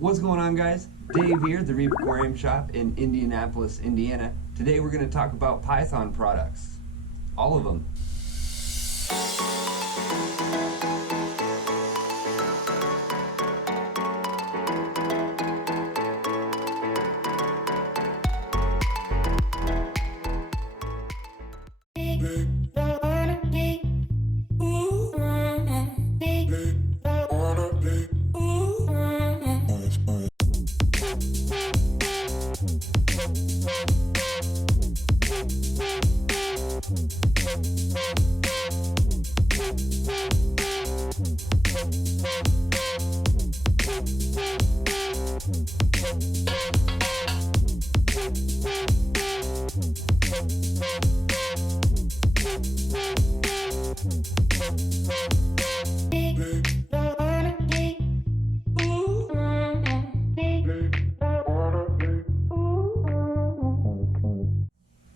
What's going on, guys? Dave here, the Reef Aquarium Shop in Indianapolis, Indiana. Today we're going to talk about Python products. All of them.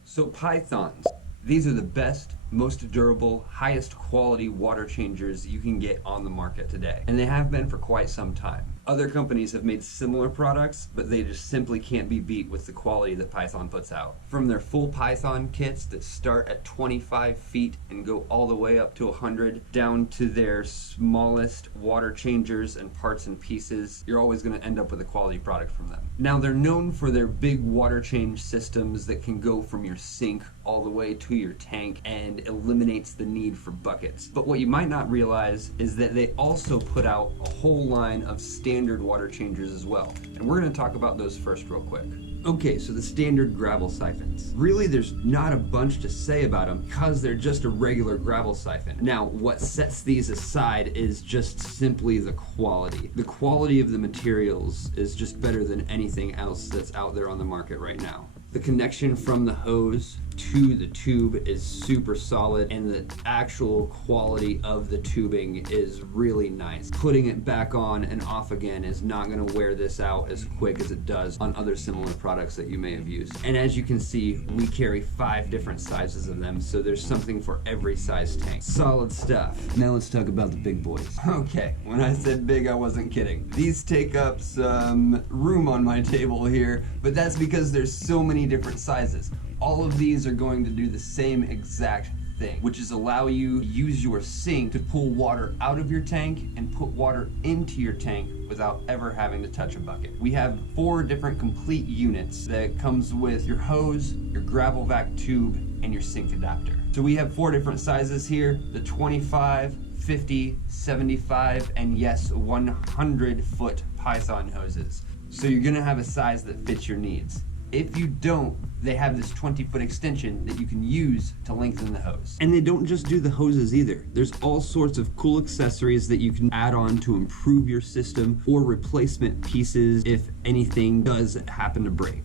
So Pythons, these are the best, most durable, highest quality water changers you can get on the market today. And they have been for quite some time. Other companies have made similar products, but they just simply can't be beat with the quality that Python puts out. From their full Python kits that start at 25 feet and go all the way up to 100, down to their smallest water changers and parts and pieces, you're always going to end up with a quality product from them. Now, they're known for their big water change systems that can go from your sink all the way to your tank and eliminates the need for buckets. But what you might not realize is that they also put out a whole line of standard water changers as well. And we're going to talk about those first real quick. Okay, so the standard gravel siphons. Really, there's not a bunch to say about them because they're just a regular gravel siphon. Now, what sets these aside is just simply the quality. The quality of the materials is just better than anything else that's out there on the market right now. The connection from the hose to the tube is super solid, and the actual quality of the tubing is really nice. Putting it back on and off again is not going to wear this out as quick as it does on other similar products that you may have used. And as you can see, we carry 5 different sizes of them, so there's something for every size tank. Solid stuff. Now let's talk about the big boys. Okay, when I said big, I wasn't kidding. These take up some room on my table here, but that's because there's so many different sizes. All of these are going to do the same exact thing, which is allow you to use your sink to pull water out of your tank and put water into your tank without ever having to touch a bucket. We have 4 different complete units that comes with your hose, your gravel vac tube, and your sink adapter. So we have 4 different sizes here: the 25, 50, 75, and yes, 100-foot Python hoses. So you're gonna have a size that fits your needs. If you don't, they have this 20-foot extension that you can use to lengthen the hose. And they don't just do the hoses either. There's all sorts of cool accessories that you can add on to improve your system, or replacement pieces if anything does happen to break.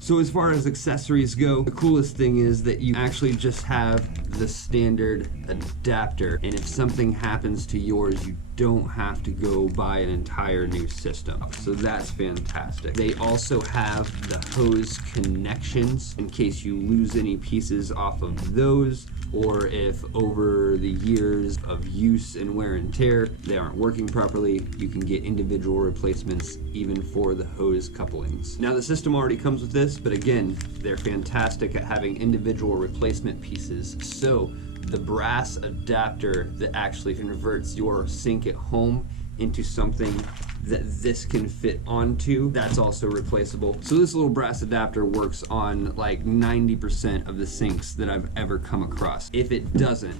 So as far as accessories go, the coolest thing is that you actually just have the standard adapter, and if something happens to yours, you don't have to go buy an entire new system. So that's fantastic. They also have the hose connections in case you lose any pieces off of those, or if over the years of use and wear and tear they aren't working properly, you can get individual replacements even for the hose couplings. Now, the system already comes with this, but again, they're fantastic at having individual replacement pieces. So the brass adapter that actually converts your sink at home into something that this can fit onto, that's also replaceable. So this little brass adapter works on like 90% of the sinks that I've ever come across. If it doesn't,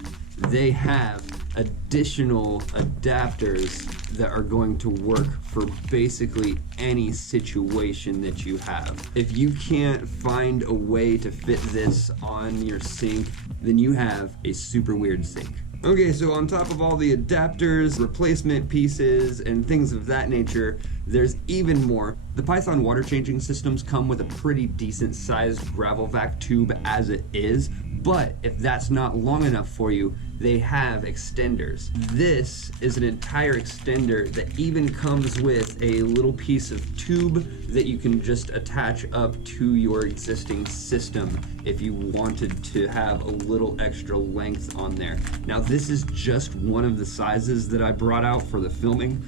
they have additional adapters that are going to work for basically any situation that you have. If you can't find a way to fit this on your sink, then you have a super weird sink. Okay, so on top of all the adapters, replacement pieces, and things of that nature, there's even more. The Python water changing systems come with a pretty decent sized gravel vac tube as it is, but if that's not long enough for you, they have extenders. This is an entire extender that even comes with a little piece of tube that you can just attach up to your existing system if you wanted to have a little extra length on there. Now, this is just one of the sizes that I brought out for the filming,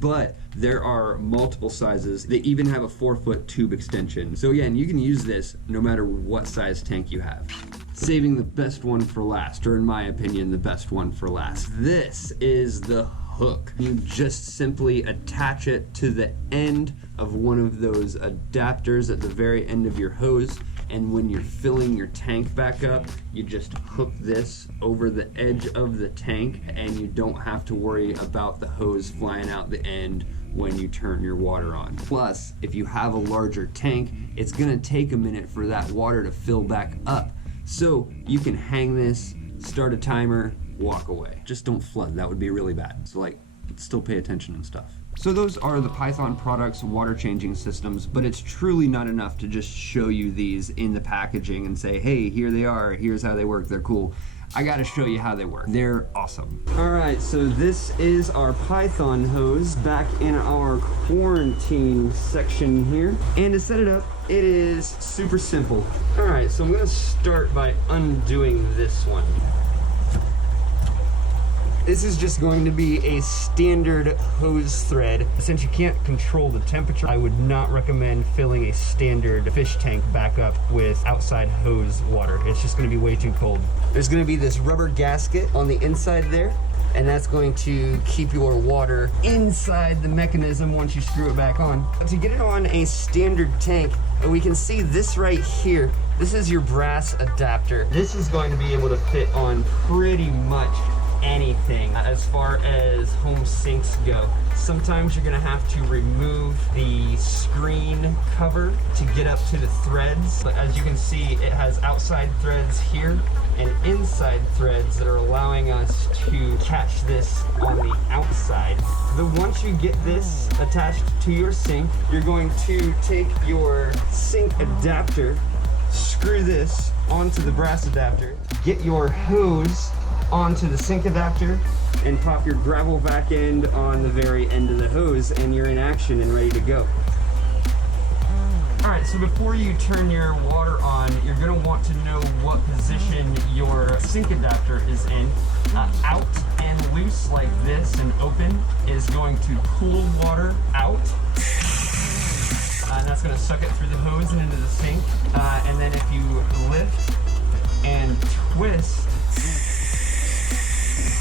but there are multiple sizes. They even have a 4-foot tube extension. So again, you can use this no matter what size tank you have. Saving the best one for last, or in my opinion, the best one for last. This is the hook. You just simply attach it to the end of one of those adapters at the very end of your hose, and when you're filling your tank back up, you just hook this over the edge of the tank, and you don't have to worry about the hose flying out the end when you turn your water on. Plus, if you have a larger tank, it's gonna take a minute for that water to fill back up. So you can hang this, start a timer, walk away. Just don't flood, that would be really bad. So like, still pay attention and stuff. So those are the Python products water changing systems, but it's truly not enough to just show you these in the packaging and say, hey, here they are, here's how they work, they're cool. I gotta show you how they work. They're awesome. All right, so this is our Python hose back in our quarantine section here. And to set it up, it is super simple. All right, so I'm gonna start by undoing this one. This is just going to be a standard hose thread. Since you can't control the temperature, I would not recommend filling a standard fish tank back up with outside hose water. It's just gonna be way too cold. There's gonna be this rubber gasket on the inside there, and that's going to keep your water inside the mechanism once you screw it back on. To get it on a standard tank, we can see this right here. This is your brass adapter. This is going to be able to fit on pretty much anything as far as home sinks go. Sometimes you're gonna have to remove the screen cover to get up to the threads, but as you can see, it has outside threads here and inside threads that are allowing us to catch this on the outside. Once you get this attached to your sink, you're going to take your sink adapter, screw this onto the brass adapter, get your hose onto the sink adapter, and pop your gravel vac end on the very end of the hose, and you're in action and ready to go. All right, so before you turn your water on, you're gonna want to know what position your sink adapter is in. Out and loose like this and open is going to pull water out. And that's gonna suck it through the hose and into the sink. And then if you lift and twist,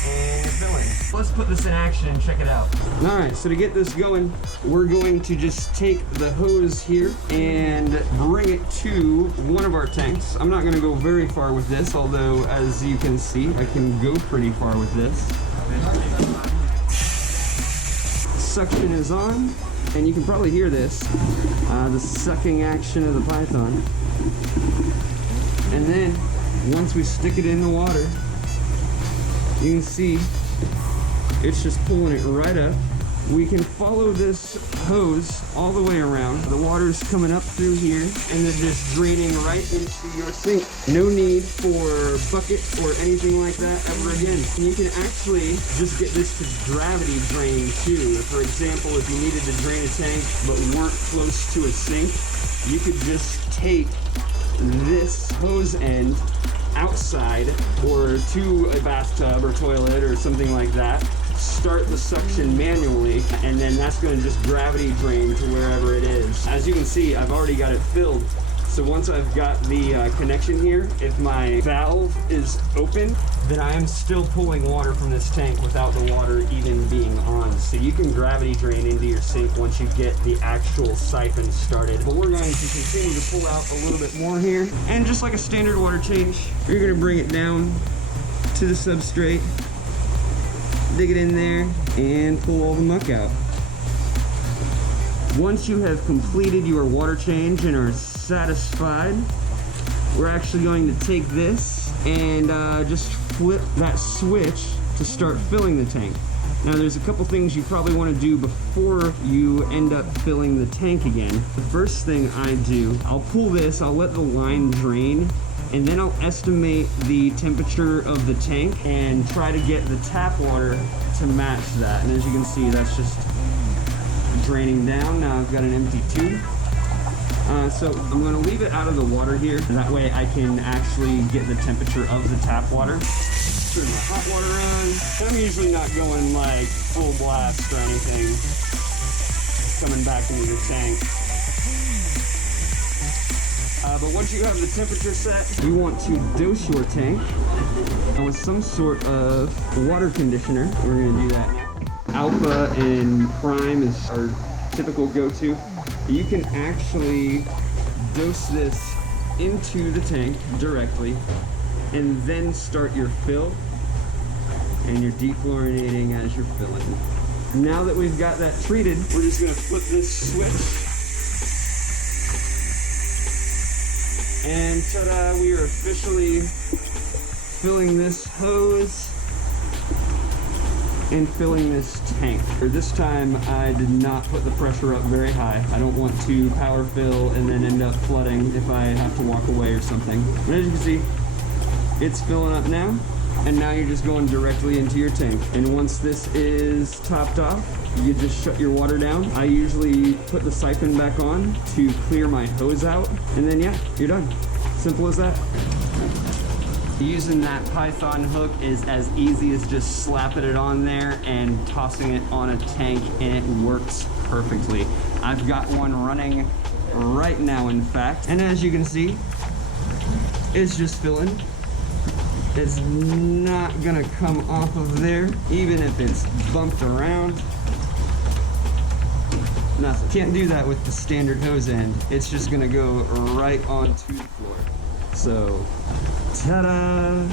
and it's going. Let's put this in action and check it out. All right, so to get this going, we're going to just take the hose here and bring it to one of our tanks. I'm not gonna go very far with this, although as you can see, I can go pretty far with this. Suction is on, and you can probably hear this, the sucking action of the Python. And then, once we stick it in the water, you can see it's just pulling it right up. We can follow this hose all the way around. The water's coming up through here and then just draining right into your sink. No need for bucket or anything like that ever again. And you can actually just get this to gravity drain too. For example, if you needed to drain a tank but weren't close to a sink, you could just take this hose end outside or to a bathtub or toilet or something like that, start the suction manually, and then that's going to just gravity drain to wherever it is. As you can see, I've already got it filled. So once I've got the connection here, if my valve is open, then I am still pulling water from this tank without the water even being on. So you can gravity drain into your sink once you get the actual siphon started. But we're going to continue to pull out a little bit more here. And just like a standard water change, you're going to bring it down to the substrate, dig it in there, and pull all the muck out. Once you have completed your water change and are satisfied, we're actually going to take this and just flip that switch to start filling the tank. Now there's a couple things you probably want to do before you end up filling the tank again. The first thing I do, I'll pull this, I'll let the line drain, and then I'll estimate the temperature of the tank and try to get the tap water to match that. And as you can see, that's just draining down. Now I've got an empty tube. So I'm going to leave it out of the water here. That way I can actually get the temperature of the tap water. turn the hot water on. I'm usually not going like full blast or anything coming back into the tank. But once you have the temperature set, you want to dose your tank with some sort of water conditioner. We're going to do that now. Alpha and Prime is our typical go-to. You can actually dose this into the tank directly and then start your fill, and you're defluorinating as you're filling. Now that we've got that treated, we're just going to flip this switch. And ta-da, we are officially filling this hose and filling this tank. For this time, I did not put the pressure up very high. I don't want to power fill and then end up flooding if I have to walk away or something. But as you can see, it's filling up now. And now you're just going directly into your tank. And once this is topped off, you just shut your water down. I usually put the siphon back on to clear my hose out. And then yeah, you're done. Simple as that. Using that Python hook is as easy as just slapping it on there and tossing it on a tank, and it works perfectly. I've got one running right now, in fact. And as you can see, it's just filling. It's not gonna come off of there, even if it's bumped around. Nothing. Can't do that with the standard hose end. It's just gonna go right onto the floor. So, ta-da!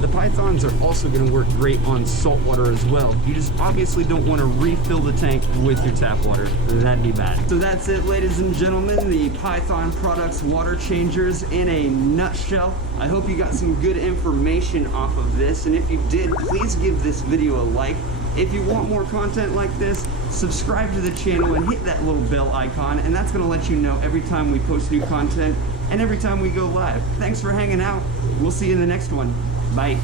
The Pythons are also going to work great on salt water as well. You just obviously don't want to refill the tank with your tap water. That'd be bad. So that's it, ladies and gentlemen. The Python Products water changers in a nutshell. I hope you got some good information off of this. And if you did, please give this video a like. If you want more content like this, subscribe to the channel and hit that little bell icon. And that's going to let you know every time we post new content and every time we go live. Thanks for hanging out. We'll see you in the next one. Bye.